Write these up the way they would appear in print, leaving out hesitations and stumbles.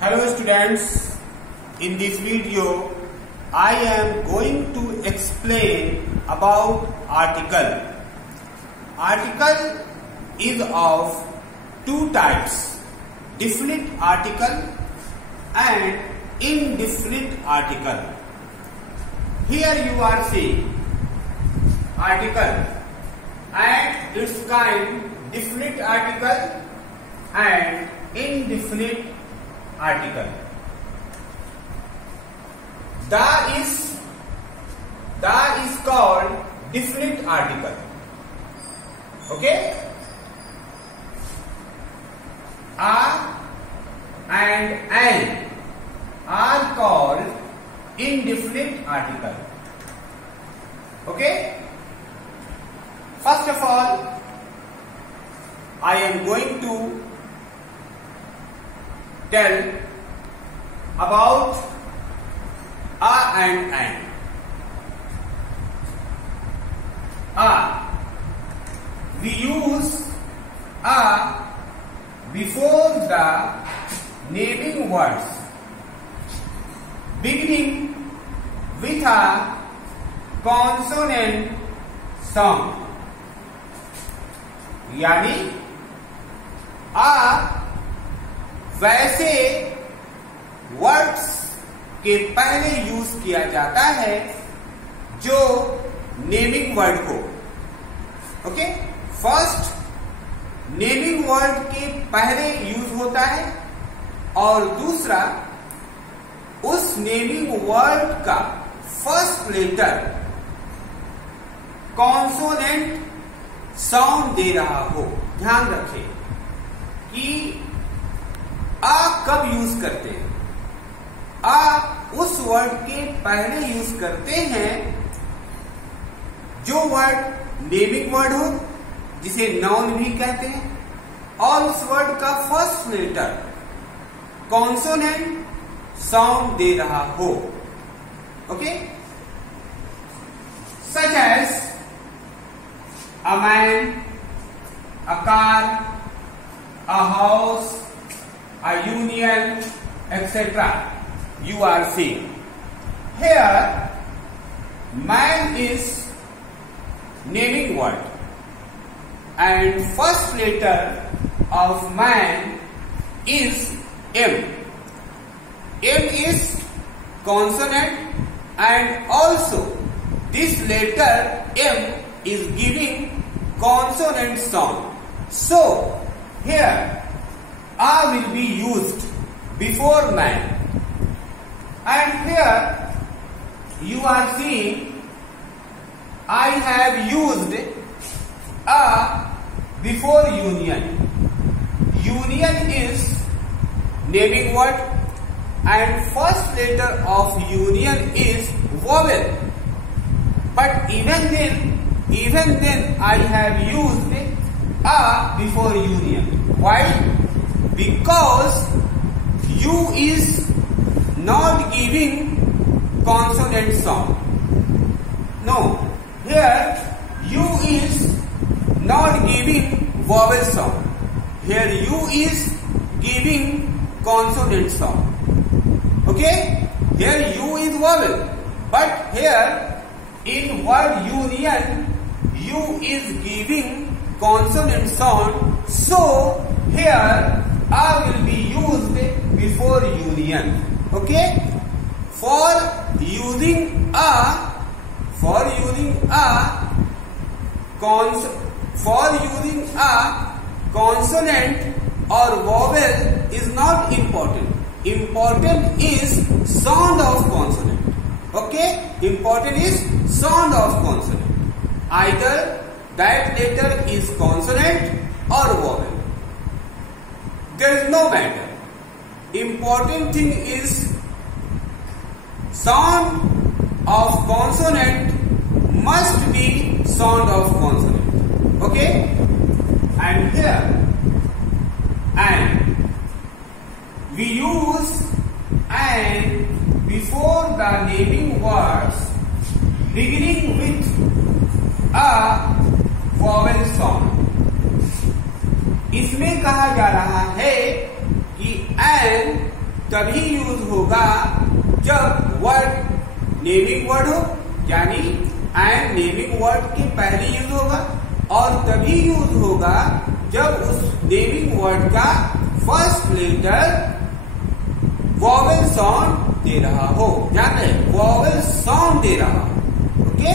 Hello students, in this video I am going to explain about article. Article is of two types, definite article and indefinite article. Here you are seeing article and its kind, definite article and indefinite article. The is called definite article. Okay? A and an are called indefinite article. Okay? First of all, I am going to tell about a and an. A. We use a before the naming words beginning with a consonant sound. यानी आ वैसे words के पहले use किया जाता है जो naming word को, okay, first naming word के पहले यूज होता है और दूसरा उस नेमिंग वर्ड का फर्स्ट लेटर कॉन्सोनेंट साउंड दे रहा हो. ध्यान रखें कि आ कब यूज करते हैं. आ उस वर्ड के पहले यूज करते हैं जो वर्ड नेमिंग वर्ड हो, जिसे नाउन भी कहते हैं, और उस वर्ड का फर्स्ट लेटर कॉन्सोनेंट साउंड दे रहा हो. Okay, such as a man, a car, a house, a union, etc. You are seeing. Here, man is naming word and first letter of man is M. M is consonant and also this letter M is giving consonant sound. So here a will be used before man, and here you are seeing I have used a before union. Union is naming word and first letter of union is vowel, but even then I have used a before union. Why? Because U is not giving consonant sound. No, here U is not giving vowel sound. Here U is giving consonant sound. Okay? Here U is vowel, but here in word union U is giving consonant sound, so here A will be used before union. Okay? For using a consonant or vowel is not important. Important is sound of consonant. Okay? Important is sound of consonant. Either that letter is consonant or vowel. There is no matter. Important thing is sound of consonant must be sound of consonant. Okay? And here, and we use and before the naming words beginning with a vowel sound. इसमें कहा जा रहा है कि N तभी use होगा जब word naming word हो, यानी एंड नेमिंग वर्ड के पहले यूज होगा, और तभी यूज होगा जब उस नेमिंग वर्ड का फर्स्ट लेटर वॉवेल साउंड दे रहा हो, ध्यान रहे वॉवेल साउंड दे रहा हो। Okay,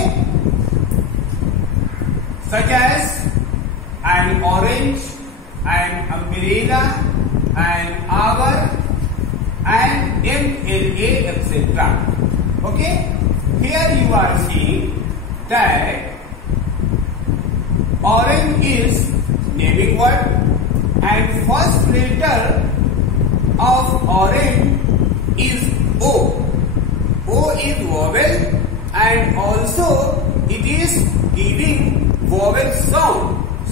such as an orange, an umbrella, an hour, and MLA, etc. Okay, here you are seeing that orange is naming word and first letter of orange is O. O is vowel and also it is giving vowel sound.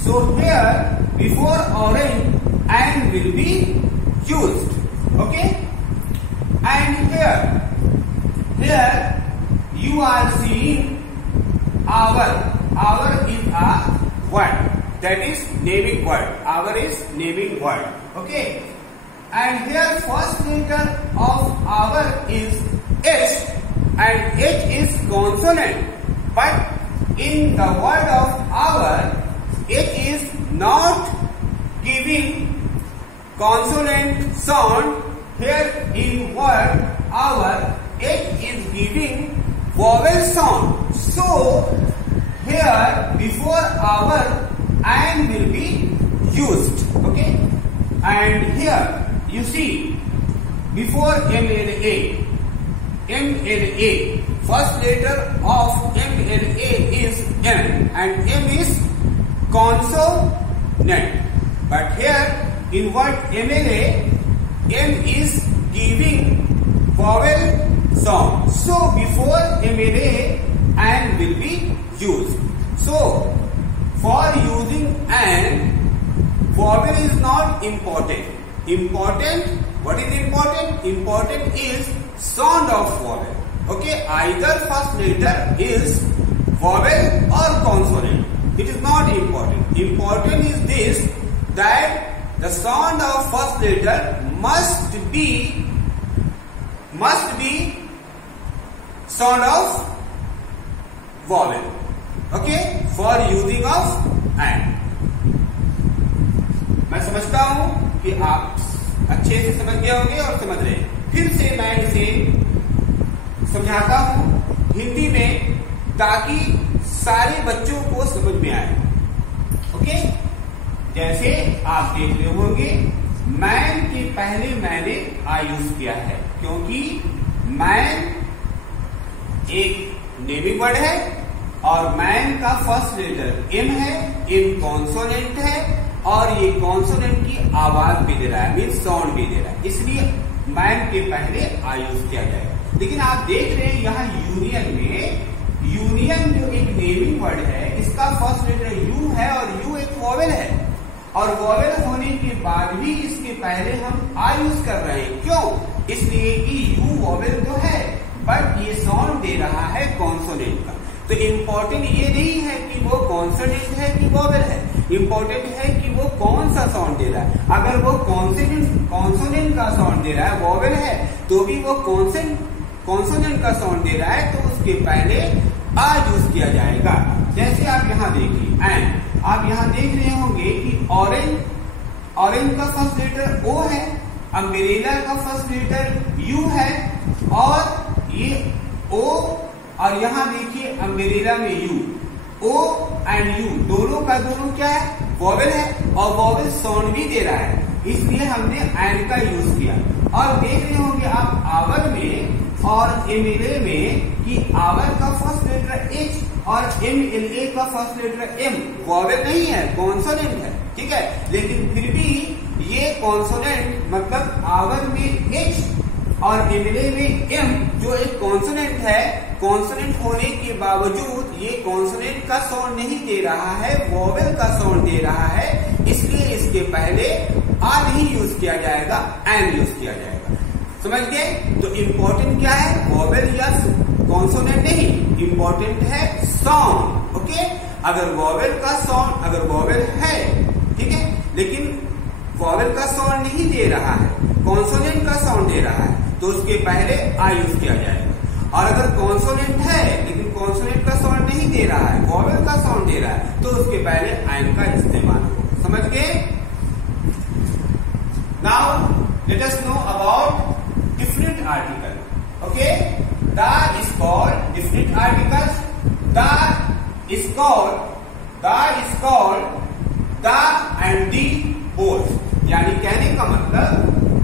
So here before orange and will be used. Okay, and here you are seeing hour. Hour is a word, that is naming word. Hour is naming word. Okay, and here first letter of hour is H, and H is consonant, but in the word of hour H is not giving consonant sound. Here in word hour H is giving vowel sound. So here before hour and will be used. Okay, and here you see before MLA, first letter of MLA is M, and M is consonant, but here in word MLA M is giving vowel sound. So before MLA and will be used. So for using and, vowel is not important. What is important? Important is sound of vowel. Okay, either first letter is vowel or consonant. It is not important. Important is this, that the sound of first letter must be sound of vowel. Okay, for using of and. मैं समझता हूं कि आप अच्छे से समझ गए होंगे और समझ रहे हैं। फिर से मैं इसे समझाता हूं हिंदी में ताकि सारे बच्चों को समझ में आए। ओके, जैसे आप देख रहे होंगे मैन के पहले मैंने आ यूज किया है, क्योंकि मैन एक नेमिंग वर्ड है और मैन का फर्स्ट लेटर एम है, एम कॉन्सोनेंट है और ये कॉन्सोनेंट की आवाज भी दे रहा है, मीन साउंड भी दे रहा है, इसलिए मैन के पहले आ यूज किया जाएगा। लेकिन आप देख रहे हैं यहाँ यूनियन में, यूनियन जो एक नेमिंग वर्ड है इसका फर्स्ट लेटर यू है और यू एक वॉवेल है, और वॉवेल होने के बाद भी इसके पहले हम आ यूज कर रहे हैं। क्यों? इसलिए कि यू वॉवेल तो है बट ये साउंड दे रहा है कॉन्सोनेंट का। तो इम्पोर्टेंट ये नहीं है कि वो कॉन्सोनेंट है कि वॉवेल है, इम्पोर्टेंट है कि वो कौन सा साउंड दे रहा है। अगर वो कॉन्सोनेंट का साउंड दे रहा है, वॉवेल है, तो भी वो कॉन्सोनेंट का साउंड दे रहा है, तो उसके पहले आ यूज किया जाएगा। जैसे आप यहाँ देखिए एंड, आप यहाँ देख रहे होंगे कि ऑरेंज का फर्स्ट लेटर ओ है, अम्ब्रेला का फर्स्ट लेटर यू है, और ये ओ, और यहाँ देखिए अम्ब्रेला में यू, ओ एंड यू दोनों का दोनों क्या है, वॉवेल है, और वॉवेल साउंड भी दे रहा है, इसलिए हमने एंड का यूज किया। और देख रहे होंगे आप आवर में और एमएलए में कि आवर का फर्स्ट लेटर एच और एमएलए का फर्स्ट लेटर एम वॉवेल नहीं है, कॉन्सोनेंट है, ठीक है। लेकिन फिर भी ये कॉन्सोनेंट मतलब आवर में एच और एमएलए में एम जो एक कॉन्सोनेंट है, कॉन्सोनेंट होने के बावजूद ये कॉन्सोनेंट का साउंड नहीं दे रहा है, वॉवेल का साउंड दे रहा है, इसलिए इसके पहले आ नहीं यूज किया जाएगा, एंड यूज किया जाएगा। समझ गए? तो इम्पोर्टेंट क्या है, वॉवेल या कॉन्सोनेंट नहीं, इम्पोर्टेंट है साउंड। ओके, अगर वॉवेल का साउंड, अगर वॉवेल है, ठीक है, लेकिन वॉवेल का साउंड नहीं दे रहा है, कॉन्सोनेंट का साउंड दे रहा तो उसके पहले आई यूज किया जाएगा। और अगर कॉन्सोनेंट है लेकिन कॉन्सोनेंट का साउंड नहीं दे रहा है, वॉवेल का साउंड दे रहा है, तो उसके पहले आइन का इस्तेमाल होगा। समझ गए? Now let us know about different article. Okay, the is called different articles, the is called the and the both. यानी कहने का मतलब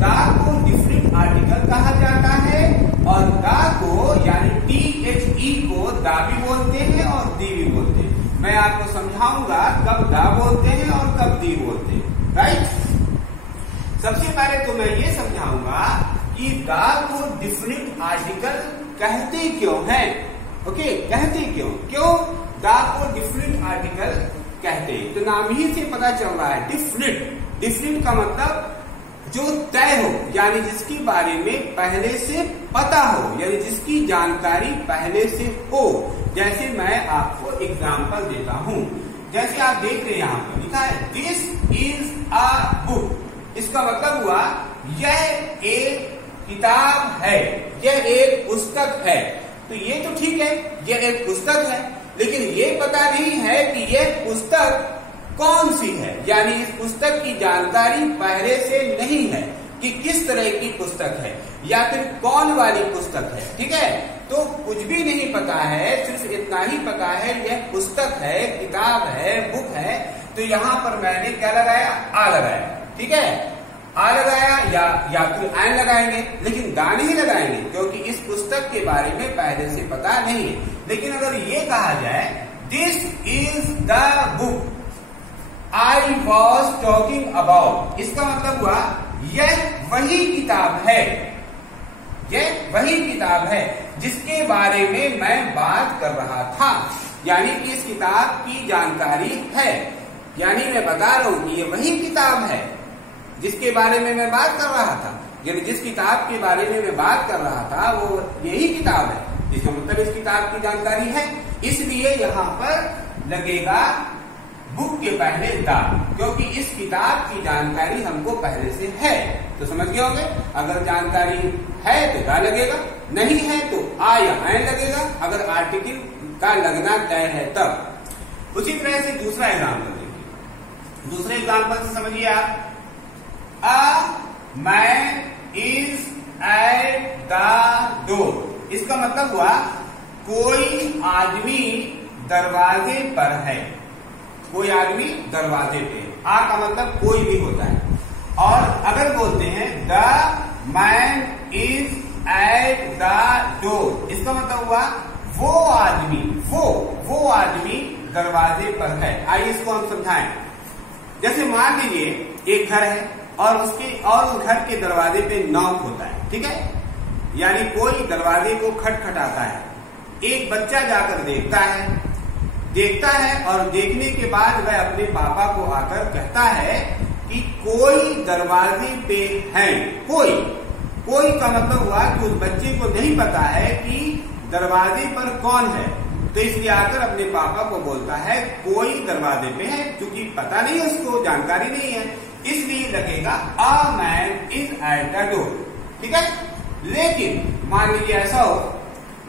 द को डिफरेंट आर्टिकल कहा जाता है और द को यानी THE को दा भी बोलते हैं और दी भी बोलते हैं। मैं आपको समझाऊंगा कब दा बोलते हैं और कब दी बोलते हैं। राइट, सबसे पहले तो मैं ये समझाऊंगा कि दा को डिफरेंट आर्टिकल कहते क्यों हैं। ओके, कहते क्यों दा को डिफरेंट आर्टिकल कहते हैं। तो नाम ही से पता चल रहा है डिफरेंट का मतलब जो तय हो, यानी जिसके बारे में पहले से पता हो, यानी जिसकी जानकारी पहले से हो। जैसे मैं आपको एग्जांपल देता हूं, जैसे आप देख रहे हैं यहां पर लिखा है दिस इज अ बुक। इसका मतलब हुआ यह एक किताब है, यह एक पुस्तक है। तो ये तो ठीक है, यह एक पुस्तक है, लेकिन ये पता नहीं है कि यह पुस्तक कौन सी है, यानी इस पुस्तक की जानकारी पहले से नहीं है कि किस तरह की पुस्तक है या फिर कौन वाली पुस्तक है। ठीक है, तो कुछ भी नहीं पता है, सिर्फ इतना ही पता है यह पुस्तक है, किताब है, बुक है। तो यहाँ पर मैंने क्या लगाया, आ लगाया। ठीक है, आ लगाया या फिर आन लगाएंगे, लेकिन दा नहीं लगाएंगे क्योंकि इस पुस्तक के बारे में पहले से पता नहीं है। लेकिन अगर ये कहा जाए this is the book I was talking about, इसका मतलब हुआ यह वही किताब है, यह वही किताब है जिसके बारे में मैं बात कर रहा था। यानी कि इस किताब की जानकारी है, यानी मैं बता रहा हूं कि यह वही किताब है जिसके बारे में मैं बात कर रहा था। यानी जिस किताब के बारे में मैं बात कर रहा था वो यही किताब है, इसका मतलब इस किताब की जानकारी है। इसलिए यहाँ पर लगेगा बुक के पहले दा, क्योंकि इस किताब की जानकारी हमको पहले से है। तो समझ गए होंगे, अगर जानकारी है तो दा लगेगा, नहीं है तो आ या ऐन लगेगा, अगर आर्टिकल का लगना तय है तब। उसी तरह से दूसरा एग्जाम्पल देखिए, दूसरे एग्जाम्पल से समझिए आप, a man is at the door. इसका मतलब हुआ कोई आदमी दरवाजे पर है, कोई आदमी दरवाजे पे। आ का मतलब कोई भी होता है। और अगर बोलते हैं the man is at the door, इसका मतलब हुआ वो आदमी दरवाजे पर है। आइए इसको हम समझाएं। जैसे मान लीजिए एक घर है और उस घर के दरवाजे पे नॉक होता है। ठीक है, यानी कोई दरवाजे को खटखटाता है। एक बच्चा जाकर देखता है और देखने के बाद वह अपने पापा को आकर कहता है कि कोई दरवाजे पे है। कोई का मतलब हुआ कि उस बच्चे को नहीं पता है कि दरवाजे पर कौन है, तो इसलिए आकर अपने पापा को बोलता है कोई दरवाजे पे है, क्योंकि पता नहीं उसको, जानकारी नहीं है, इसलिए लगेगा a man is at the door. ठीक है, लेकिन मान लीजिए ऐसा हो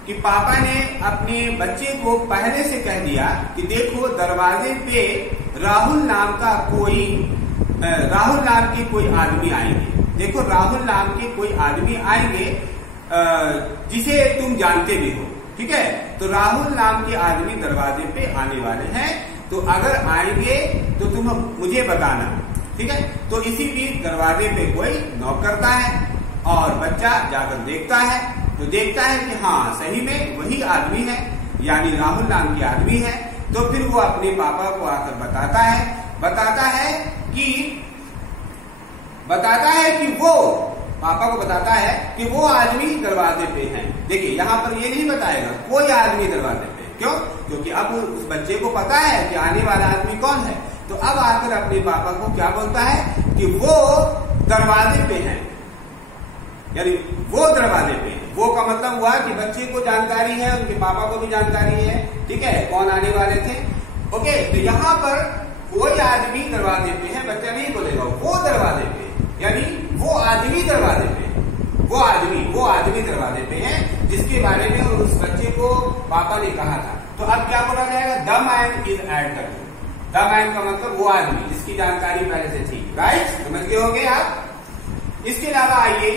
कि पापा ने अपने बच्चे को पहले से कह दिया कि देखो दरवाजे पे राहुल नाम के कोई आदमी आएंगे, देखो राहुल नाम के कोई आदमी आएंगे जिसे तुम जानते भी हो। ठीक है, तो राहुल नाम के आदमी दरवाजे पे आने वाले हैं, तो अगर आएंगे तो तुम मुझे बताना। ठीक है, तो इसी बीच दरवाजे पे कोई नॉक करता है और बच्चा जाकर देखता है, तो देखता है कि हाँ सही में वही आदमी है, यानी राहुल नाम के आदमी है। तो फिर वो अपने पापा को आकर बताता है कि वो पापा को बताता है कि वो आदमी दरवाजे पे है। देखिए यहाँ पर ये नहीं बताएगा कोई आदमी दरवाजे पे, क्यों? क्योंकि अब उस बच्चे को पता है कि आने वाला आदमी कौन है। तो अब आकर अपने पापा को क्या बोलता है कि वो दरवाजे पे है, यानी वो दरवाजे पे। वो का मतलब हुआ कि बच्चे को जानकारी है, उनके पापा को भी जानकारी है। ठीक है, कौन आने वाले थे। ओके, तो यहाँ पर कोई आदमी दरवाजे पे है, बच्चा नहीं बोलेगा वो दरवाजे पे, यानी वो आदमी दरवाजे पे, वो आदमी करवा देते हैं जिसके बारे में उस बच्चे को पापा ने कहा था। तो अब क्या बोला जाएगा, द मैन इज ऐड कर दो। द मैन का मतलब वो आदमी जिसकी जानकारी पहले से थी, राइट, समझ गए होंगे आप। इसके अलावा आइए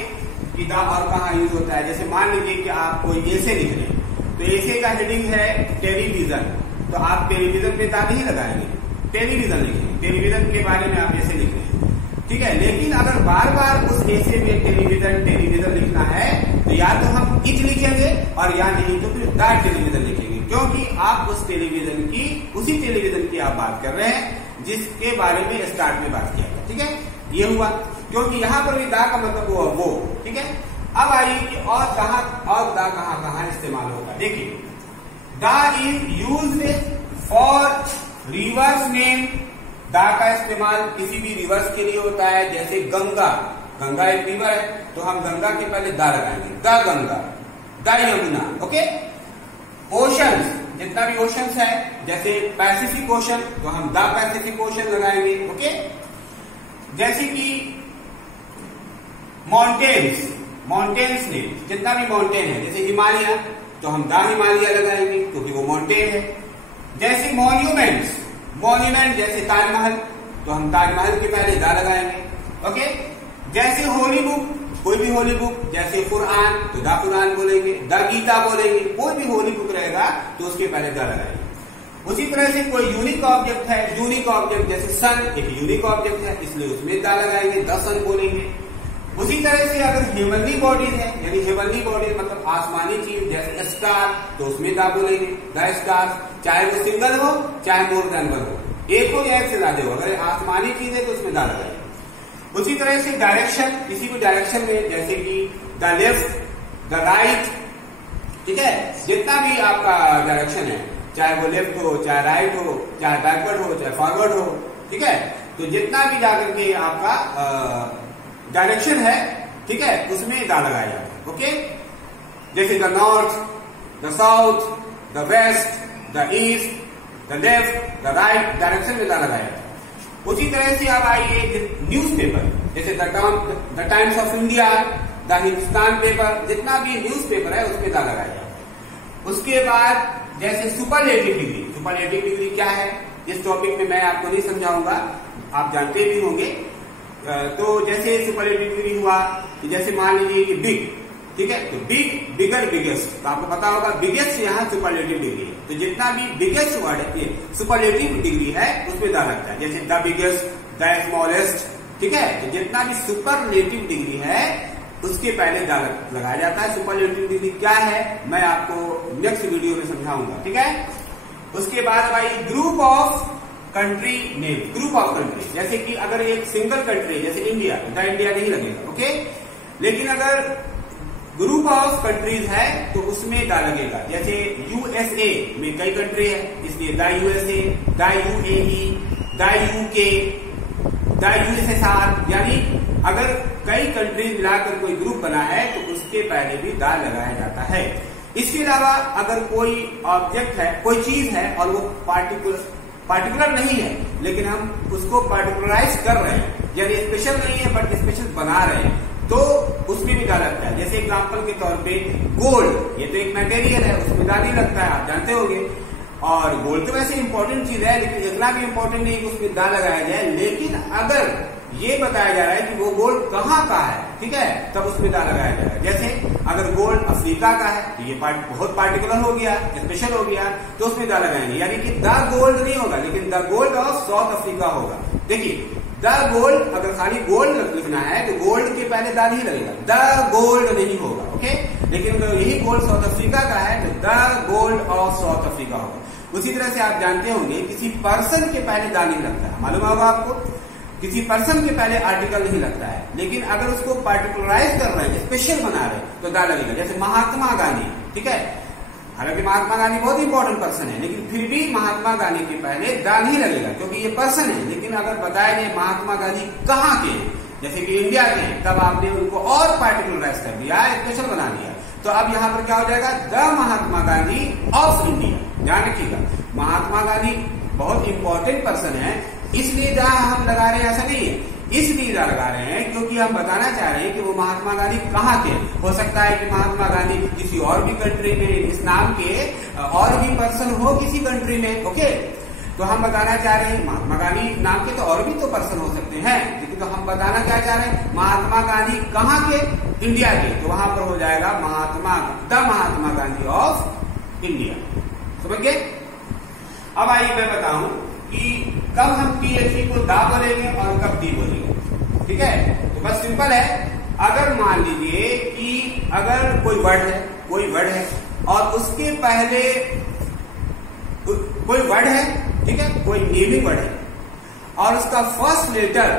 कि द और कहाँ यूज होता है। जैसे मान लीजिए कि आप कोई ऐसे लिख रहे हैं, तो ऐसे का हेडिंग है टेलीविजन, तो आप टेलीविजन पे द नहीं लगाएंगे, टेलीविजन लिखेंगे। टेलीविजन के बारे में आप ऐसे लिख रहे हैं, ठीक है। लेकिन अगर बार बार उस ऐसे में टेलीविजन लिखना है तो या तो हम इट लिखेंगे और या नहीं तो फिर द टेलीविजन लिखेंगे, क्योंकि आप उसी टेलीविजन की आप बात कर रहे हैं जिसके बारे में स्टार्ट में बात किया गया, ठीक है। ये हुआ, क्योंकि यहाँ पर भी द का मतलब वो, ठीक है। अब आइए कि और द कहाँ इस्तेमाल होगा। देखिए, the is used for reverse name. The का इस्तेमाल किसी भी रिवर्स के लिए होता है, जैसे गंगा एक रिवर है तो हम गंगा के पहले द लगाएंगे, the Ganga, the Yamuna, okay. Oceans, जितना भी ओशंस है, जैसे पैसिफिक ओशन तो हम द पैसिफिक ओशन लगाएंगे, ओके। जैसे कि माउंटेन्स ने, जितना भी माउंटेन है, जैसे हिमालय तो हम द हिमालय लगाएंगे क्योंकि वो माउंटेन है। जैसे मॉन्यूमेंट जैसे ताजमहल तो हम ताजमहल के पहले द लगाएंगे, ओके। जैसे होली बुक, कोई भी होली बुक, जैसे कुरान तो द कुरान बोलेंगे, द गीता बोलेंगे। कोई भी होली बुक रहेगा तो उसके पहले द लगाएंगे। उसी तरह से कोई यूनिक ऑब्जेक्ट जैसे सन एक यूनिक ऑब्जेक्ट है, इसलिए उसमें द लगाएंगे, द सन बोलेंगे। उसी तरह से अगर हेवनली बॉडीज है, यानी हेवनली बॉडीज मतलब आसमानी चीज, जैसे स्टार तो उसमें द बोलेंगे, द स्टार, चाहे वो सिंगल हो चाहे मोर देन वन हो, एक हो या एक से ज्यादा हो, अगर आसमानी चीज है तो उसमें द लगाएंगे। उसी तरह से डायरेक्शन, किसी भी डायरेक्शन में, जैसे कि द लेफ्ट, द राइट, ठीक है। जितना भी आपका डायरेक्शन है, चाहे वो लेफ्ट हो, चाहे राइट हो, चाहे बैकवर्ड हो, चाहे फॉरवर्ड हो, ठीक है। तो जितना भी जाकर के आपका डायरेक्शन है, ठीक है, उसमें द लगाया जाता है, ओके। जैसे the north, the south, the west, the east, the left, the right, direction में द लगाया जाता है। उसी तरह से अब आइए न्यूज़पेपर, जैसे the times of India, the Hindustan paper, जितना भी न्यूज़पेपर है उसमें द लगाया जाता है। उसके बाद जैसे सुपरलेटिव डिग्री क्या है, इस टॉपिक में मैं आपको नहीं समझाऊंगा, आप जानते भी होंगे। तो जैसे सुपरलेटिव डिग्री हुआ, जैसे मान लीजिए कि बिग, ठीक है, तो बिग, बिगर, बिगेस्ट, तो आपको पता होगा बिगेस्ट यहाँ सुपरलेटिव डिग्री है। तो जितना भी बिगेस्ट वर्ड है, ये सुपरलेटिव डिग्री है, उसमें द लगता है। जैसे द बिगेस्ट, द स्मॉलेस्ट, ठीक है। तो जितना भी सुपरलेटिव डिग्री है उसके पहले द लगाया जाता है। सुपरलेटिव डिग्री क्या है मैं आपको नेक्स्ट वीडियो में समझाऊंगा, ठीक है। उसके बाद भाई group of country name, group of country, जैसे कि अगर एक सिंगल कंट्री जैसे इंडिया, द इंडिया नहीं लगेगा, ओके। लेकिन अगर ग्रुप ऑफ कंट्रीज है तो उसमें द लगेगा। जैसे यूएसए में कई कंट्री है, इसलिए the USA, the UAE, the UK, the USSR, यानी अगर कई कंट्रीज मिलाकर कोई ग्रुप बना है तो उसके पहले भी द लगाया जाता है। इसके अलावा अगर कोई ऑब्जेक्ट है, कोई चीज है और वो पार्टिकुलर नहीं है, लेकिन हम उसको पार्टिकुलराइज कर रहे हैं, यानी स्पेशल नहीं है बट स्पेशल बना रहे हैं, तो उसमें भी द लगता है। जैसे एग्जांपल के तौर पे गोल्ड, ये तो एक मटेरियल है, उसमें द नहीं लगता है, आप जानते होंगे। और गोल्ड तो वैसे इंपॉर्टेंट चीज है, लेकिन इतना भी इंपॉर्टेंट नहीं कि उसमें द लगाया जाए। लेकिन अगर ये बताया जा रहा है कि वो गोल्ड कहाँ का है, ठीक है, तब उसमें द लगाया जाएगा। जैसे अगर गोल्ड अफ्रीका का है तो ये बहुत पार्टिकुलर हो गया, स्पेशल हो गया, तो उसमें द लगाएंगे, यानी कि द गोल्ड नहीं होगा, लेकिन the gold of south Africa होगा। देखिए, द गोल्ड, अगर खाली गोल्ड लिखना है तो गोल्ड के पहले द नहीं लगेगा, द गोल्ड नहीं होगा, ओके। लेकिन अगर यही गोल्ड साउथ अफ्रीका का है तो the gold of south Africa होगा। उसी तरह से आप जानते होंगे किसी पर्सन के पहले द नहीं लगता है, मालूम होगा आपको, किसी पर्सन के पहले आर्टिकल नहीं लगता है। लेकिन अगर उसको पार्टिकुलराइज कर रहे हैं, स्पेशल बना रहे हैं, तो द लगेगा। जैसे महात्मा गांधी, ठीक है, हालांकि महात्मा गांधी बहुत इंपॉर्टेंट पर्सन है, लेकिन फिर भी महात्मा गांधी के पहले द नहीं लगेगा क्योंकि ये पर्सन है। लेकिन अगर बताया जाए महात्मा गांधी कहाँ के हैं, जैसे कि इंडिया के हैं, तब आपने उनको और पार्टिकुलराइज कर दिया, स्पेशल बना दिया, तो अब यहाँ पर क्या हो जाएगा, the Mahatma Gandhi of India. ध्यान रखिएगा, महात्मा गांधी बहुत इंपॉर्टेंट पर्सन है, इसलिए जहां हम लगा रहे हैं ऐसा नहीं है। इसलिए लगा रहे हैं क्योंकि हम बताना चाह रहे हैं कि वो महात्मा गांधी कहाँ के। हो सकता है कि महात्मा गांधी किसी और भी कंट्री में इस नाम के और भी पर्सन हो किसी कंट्री में। ओके, तो हम बताना चाह रहे हैं महात्मा गांधी नाम के तो और भी तो पर्सन हो सकते हैं, लेकिन तो हम बताना क्या चाह रहे हैं, महात्मा गांधी कहाँ के, इंडिया के। तो वहां पर हो जाएगा महात्मा गांधी ऑफ इंडिया। समझ गए? अब आइए मैं बताऊं कि कब हम THE को दा बोलेंगे और कब दी बोलेंगे। ठीक है, तो बस सिंपल है। अगर मान लीजिए कि अगर कोई वर्ड है और उसके पहले कोई वर्ड है, ठीक है, कोई नेमिंग वर्ड है और उसका फर्स्ट लेटर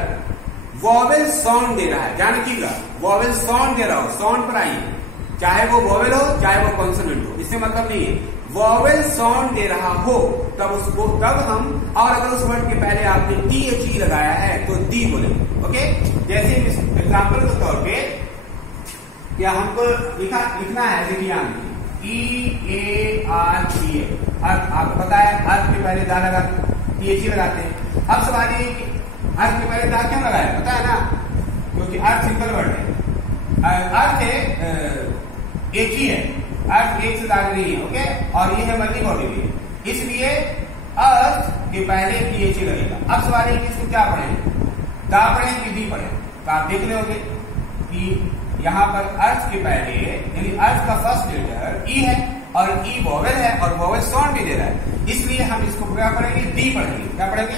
वॉवेल साउंड दे रहा है, ध्यान रखिएगा, वॉवेल साउंड दे रहा हो, साउंड पर आइए, चाहे वो वॉवेल हो चाहे वो कॉन्सोनेंट हो, इससे मतलब नहीं है, वॉवेल साउंड दे रहा हो तब हम, और अगर उस वर्ड के पहले आपने THE लगाया है तो दी बोलेंगे। ओके, जैसे एग्जाम्पल के तौर पे क्या हमको लिखना है, देखिए EARTH, आपको पता है अर्थ के पहले दा लगाते THE लगाते हैं। अब सवाल ये कि अर्थ के पहले दा क्यों लगाया, पता है ना, क्योंकि अर्थ सिंपल वर्ड है, अर्थ एक ही है, अर्थ एक से ज्यादा नहीं है। ओके, और ये है मल्टी बॉडी भी, इसलिए अर्थ के पहले THE लगेगा। अब सवाल है कि इसको क्या पढ़ेंगे, दा पढ़ें कि दी पढ़ें। तो आप देख रहे होंगे कि यहाँ पर अर्थ के पहले यानी अर्थ का फर्स्ट लेटर ई है और ई वॉवेल है और वॉवेल साउंड भी दे रहा है, इसलिए हम इसको क्या पढ़ेंगे, दी पढ़ेंगे। क्या पढ़ेंगे,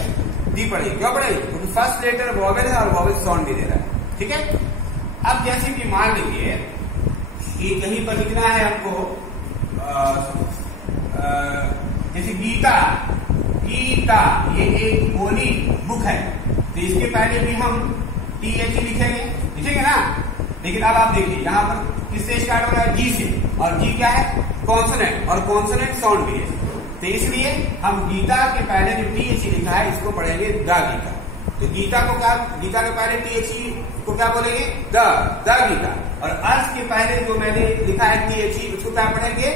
दी पढ़ेंगे। क्यों पढ़ेंगे, क्योंकि फर्स्ट लेटर वॉवेल है और वॉवेल साउंड भी दे रहा है। ठीक है, अब जैसे कि मान लीजिए कि कहीं पर लिखना है हमको जैसे गीता, ये एक होली बुक है, तो इसके पहले भी हम THE लिखेंगे ना। लेकिन अब आप देखिए यहाँ पर किससे स्टार्ट हो रहा है, जी से, और जी क्या है, कॉन्सोनेंट, और कॉन्सोनेंट साउंड भी है, तो इसलिए हम गीता के पहले जो THE लिखा है इसको पढ़ेंगे द गीता। तो गीता के पहले THE को क्या बोलेंगे, द गीता, और अर्थ के पहले जो मैंने लिखा है THE उसको क्या पढ़ेंगे,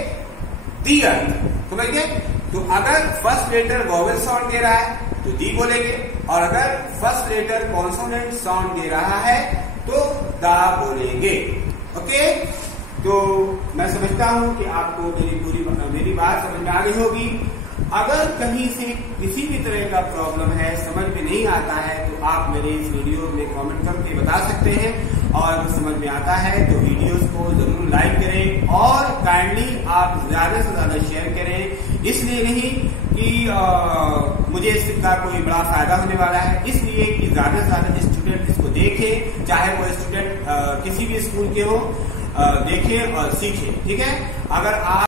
दी अर्थ। समझिए? तो अगर फर्स्ट लेटर वॉवेल साउंड दे रहा है तो दी बोलेंगे, और अगर फर्स्ट लेटर कॉन्सोनेंट साउंड दे रहा है तो दा बोलेंगे। ओके, तो मैं समझता हूं कि आपको मेरी बात समझ में आ गई होगी। अगर कहीं से किसी भी तरह का प्रॉब्लम है, समझ में नहीं आता है, तो आप मेरे इस वीडियो में कमेंट करके बता सकते हैं, और अगर समझ में आता है तो वीडियोस को जरूर लाइक करें और काइंडली आप ज्यादा से ज्यादा शेयर करें। इसलिए नहीं कि मुझे इसका कोई बड़ा फायदा होने वाला है, इसलिए कि ज्यादा से ज्यादा स्टूडेंट इसको देखें, चाहे वो स्टूडेंट किसी भी स्कूल के हो, देखें और सीखें। ठीक है, अगर आप